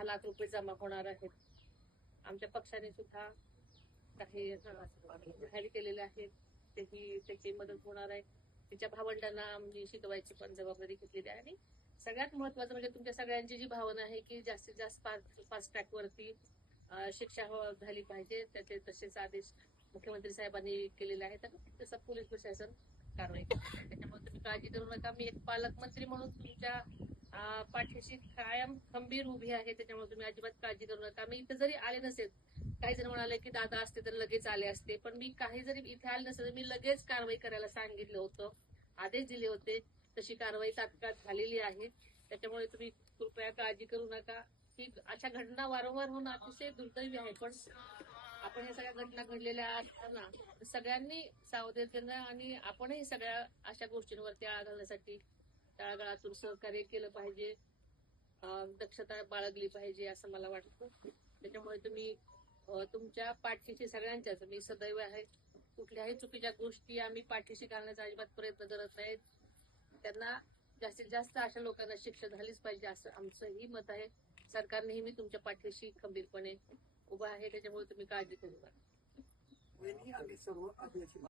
10 लाख रुपये जमा होणार आहेत. आमच्या पक्षाने सुद्धा काही जाहीर केलेले आहेत. त्याची मदत होणार आहे. तिच्या भावंडांना म्हणजे शिकवायची पण जबाबदारी घेतलेली आहे. आणि सगळ्यात महत्वाचं म्हणजे तुमच्या सगळ्यांची जी भावना आहे की जास्तीत जास्त फास्ट ट्रॅक वरती शिक्षा झाली पाहिजे, त्याचे तसेच आदेश मुख्यमंत्री साहेबांनी केलेले आहेत. तसं पोलीस प्रशासन कारवाई करते. त्याच्यामुळे तुम्ही काळजी करू नका. मी एक पालकमंत्री म्हणून तुमच्या पाठीशी कायम खंबीर उभी आहे. त्याच्यामुळे तुम्ही अजिबात काळजी करू नका. मी इथे जरी आले नसेल, काही जण म्हणाले की दादा असते तर लगेच आले असते, पण मी काही जरी इथे आले नसेल तर मी लगेच कारवाई करायला सांगितलं होतं, आदेश दिले होते. तशी कारवाई तात्काळ झालेली आहे. त्याच्यामुळे तुम्ही कृपया काळजी करू नका. ही अशा घटना वारंवार होणं अतिशय दुर्दैवी आहे. पण आपण या सगळ्या घटना घडलेल्या असताना सगळ्यांनी सावधतेनं आणि आपणही सगळ्या अशा गोष्टींवरती आळा घालण्यासाठी तळागाळातून सहकार्य केलं पाहिजे, दक्षता बाळगली पाहिजे असं मला वाटतं. त्याच्यामुळे तुम्ही तुमच्या पाठीशी सगळ्यांच्याच मी सदैव आहे. कुठल्याही चुकीच्या गोष्टी आम्ही पाठीशी घालण्याचा अजिबात प्रयत्न करत नाहीत. त्यांना जास्तीत जास्त अशा लोकांना शिक्षा झालीच पाहिजे असं आमचंही मत आहे. सरकार नेहमी तुमच्या पाठीशी खंबीरपणे उभं आहे. त्याच्यामुळे तुम्ही काळजी करू नका.